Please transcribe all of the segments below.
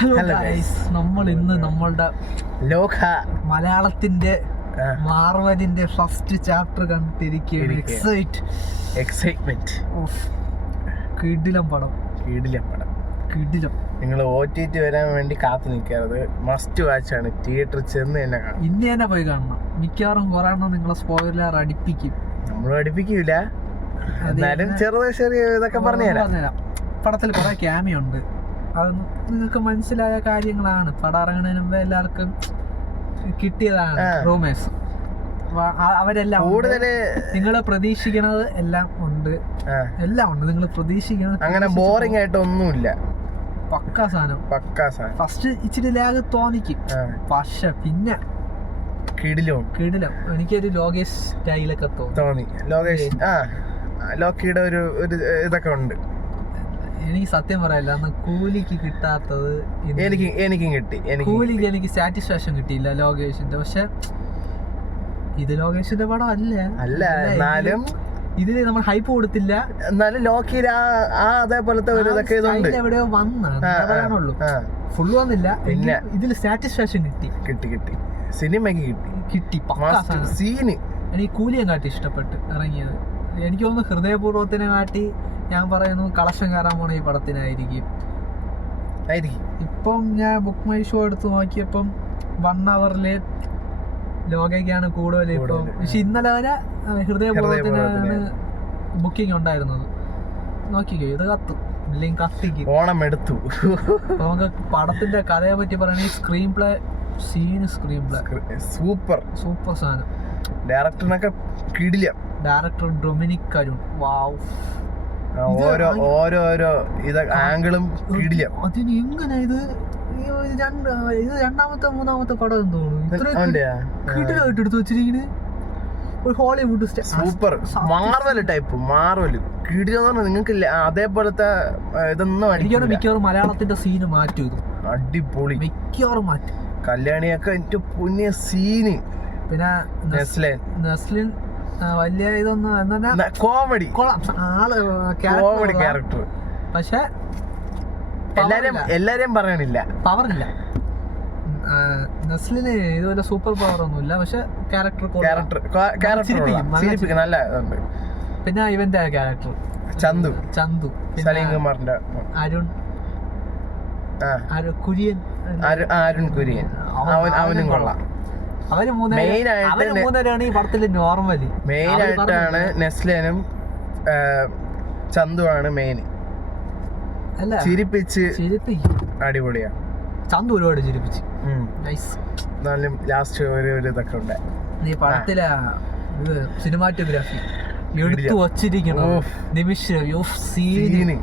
Hello guys, നമ്മൾ ഇന്ന് നമ്മളുടെ ലോക മലയാളത്തിന്റെ മാർവലിന്റെ ഫസ്റ്റ് ചാപ്റ്റർ കണ്ടിരിക്കുകയാണ്. എക്സൈറ്റ്മെന്റ്. കിടിലം പടം. നിങ്ങൾ OTT വരാൻ വേണ്ടി കാത്തു നിൽക്കരുത്. മസ്റ്റ് വാച്ച് ആണ്. തിയേറ്ററിൽ ചെന്ന് തന്നെ കാണാം. ഇന്ന് തന്നെ പോയി കാണണം. മിക്കവാറും കുറെ നിങ്ങളെ സ്പോയിലർ അടിപ്പിക്കും. നമ്മൾ അടിപ്പിക്കൂല, എന്നാലും ചെറിയ ഇതൊക്കെ പറഞ്ഞുതരാം. പടത്തിൽ കുറെ ക്യാമിയോ ഉണ്ട്. അത് നിങ്ങൾക്ക് മനസ്സിലായ കാര്യങ്ങളാണ്. പടം ഇറങ്ങുന്നതിന് മുമ്പ് എല്ലാവർക്കും കിട്ടിയതാണ് റൂമേഴ്സ്. അവരെല്ലാം കൂടുതല് നിങ്ങൾ പ്രതീക്ഷിക്കണത് എല്ലാം ഉണ്ട്. നിങ്ങൾ പ്രതീക്ഷിക്കുന്നത് അങ്ങനെ ബോറിംഗ് ആയിട്ടൊന്നുമില്ല. പക്കാ സാധനം. ഫസ്റ്റ് ഇച്ചിരി ലാഗ് തോന്നിക്കും, പക്ഷെ പിന്നെ കിടിലം. എനിക്കൊരു ലോകേഷ് സ്റ്റൈലൊക്കെ തോന്നി. ലോക്കിയുടെ ഒരു ഇതൊക്കെ ഉണ്ട്. എനിക്ക് സത്യം പറയല്ല, അന്ന് കൂലിക്ക് കിട്ടാത്തത് എനിക്കും കിട്ടി. കൂലിക്ക് എനിക്ക് സാറ്റിസ്ഫാക്ഷൻ കിട്ടിയില്ല ലോകേഷിന്റെ. പക്ഷെ ഇത് ലോകേഷിന്റെ പടം അല്ല, എന്നാലും ഇതില് നമ്മൾ ഹൈപ്പ് കൊടുത്തില്ല. എന്നാലും ലോക്കിയുടെ അതേപോലത്തെ ഒരു ഇതൊക്കെ എവിടെയോ വന്നാണുള്ളൂ, ഫുള്ള് വന്നില്ല. പിന്നെ ഇതില് സാറ്റിസ്ഫാക്ഷൻ കിട്ടി. സിനിമക്ക് കിട്ടി. സീന് എനിക്ക് കൂലിയെ കാട്ടി ഇഷ്ടപ്പെട്ട് ഇറങ്ങിയത്. എനിക്ക് തോന്നുന്നു ഹൃദയപൂർവ്വത്തിനെ കാട്ടി ഞാൻ പറയുന്നു കളക്ഷൻ കയറാൻ പോണ ഈ പടത്തിനായിരിക്കും. ഇപ്പം ഞാൻ ബുക്ക് മൈ ഷോ എടുത്ത് നോക്കിയപ്പം 1 hourല് ലോകയ്ക്കാണ് കൂടുതൽ ഇപ്പം. പക്ഷെ ഇന്നലെ വരെ ഹൃദയപൂർവ്വത്തിനാണ് ബുക്കിംഗ് ഉണ്ടായിരുന്നത്. നോക്കിക്കോ, ഇത് കത്തും ഇല്ലെങ്കിൽ കത്തിക്കും. ഓണം എടുത്തു. നമുക്ക് പടത്തിന്റെ കഥയെ പറ്റി പറയുകയാണെങ്കിൽ സ്ക്രീൻ പ്ലേ സൂപ്പർ സാധനം. ഡയറക്ടറിനൊക്കെ കിടിലം. Director Dominic Arun. വാവ്, ഓരോരോ ആംഗിളും കിടിലം. അതിന് എങ്ങനെ ഇത് രണ്ടാമത്തെ മൂന്നാമത്തെ പടം എന്ന് തോന്നുന്നു. കിടിലായിട്ട് എടുത്ത് വെച്ചിരിക്കുന്നത് ഒരു ഹോളിവുഡ് സൂപ്പർ മാർവൽ കിടിലെന്ന് പറഞ്ഞാൽ നിങ്ങൾക്ക് അതേപോലത്തെ ഇതൊന്നും മിക്കവാറും മലയാളത്തിന്റെ സീന് മാറ്റും. ഇത് അടിപൊളി. മിക്കവാറും മാറ്റും. കല്യാണിയൊക്കെ എന്റെ പുണ്യ സീന്. പിന്നെ നെസ്ലിൻ വലിയ ഇതൊന്നും കോമഡി ക്യാരക്ടർ. പക്ഷെ എല്ലാരെയും പറയണില്ല, പവറില്ല. നെസ്ലിന് ഇതുപോലെ സൂപ്പർ പവർ ഒന്നുമില്ല, പക്ഷെ ക്യാരക്ടർ നല്ല. പിന്നെ ഇവന്റെ ക്യാരക്ടർ ചന്തു സലീം കുമാറിന്റെ അരുൺ കുര്യൻ. അവനും കൊള്ളാം. അവര് മൂന്നുപേരാണ് ഈ പടത്തില് നോർമലി. മെയിൻ ആയിട്ടാണ് നെസ്ലിനും ചന്തുവാണ് മെയിൻ. ചിരിപ്പിക്കും. അടിപൊളിയാ. ചന്തു ഒരുപാട് ചിരിപ്പിച്ച്. എന്നാലും ലാസ്റ്റ് ഒരു ഇതൊക്കെ ഉണ്ട് ഈ പടത്തിലെ സിനിമാറ്റോഗ്രാഫി എടുത്തു വച്ചിരിക്കണം. നിമിഷം സീന്,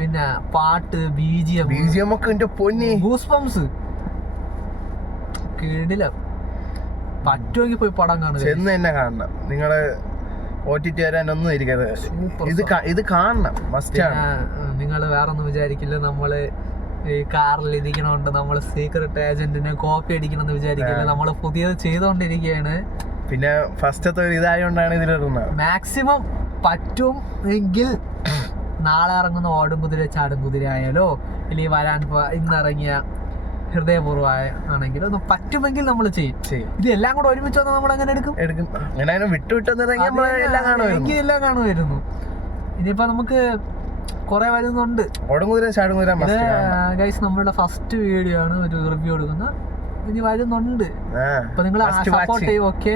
പിന്നെ പാട്ട്, BGM ഒക്കെ എന്റെ പൊന്നി ഗൂസ്ബംസ്. കിടിലം. പറ്റുമെങ്കിൽ പോയി പടം കാണുക. ചെന്ന് തന്നെ കാണണം. നിങ്ങള് OTT വരാനൊന്നും ഇരിക്കരുത്. ഇത് കാണണം, മസ്റ്റാണ്. നിങ്ങൾ വേറൊന്നും വിചാരിക്കില്ല നമ്മള് ഈ കാറിൽ ഇരിക്കണോണ്ട് നമ്മള് സീക്രട്ട് ഏജന്റിനെ കോപ്പി അടിക്കണമെന്ന് വിചാരിക്കില്ല. നമ്മള് പുതിയത് ചെയ്തോണ്ടിരിക്കുകയാണ്. പിന്നെ ഫസ്റ്റത്തെ ഒരു ഇതായോണ്ടാണ് ഇതിലിടുന്നത്. മാക്സിമം പറ്റും എങ്കിൽ നാളെ ഇറങ്ങുന്ന ഓടും കുതിര ചാടും കുതിര ആയാലോ, ഇല്ലെങ്കിൽ വരാൻ ഇന്നിറങ്ങിയ ഹൃദയപൂർവ്വ ആണെങ്കിലും പറ്റുമെങ്കിൽ നമ്മൾ ചെയ്യും. ഇത് എല്ലാം കൂടെ ഒരുമിച്ച് വന്നാൽ നമ്മൾ അങ്ങനെ എടുക്കും. അങ്ങനെ എല്ലാം കാണുമായിരുന്നു. ഇനിയിപ്പോ നമുക്ക് കുറെ വരുന്നുണ്ട്. ഗൈസ്, നമ്മളുടെ ഫസ്റ്റ് വീഡിയോ ആണ് ഒരു റിവ്യൂ എടുക്കുന്നത്. ഇനി വരുന്നുണ്ട്. അപ്പൊ നിങ്ങൾ സപ്പോർട്ട് ചെയ്യും. ഓക്കെ.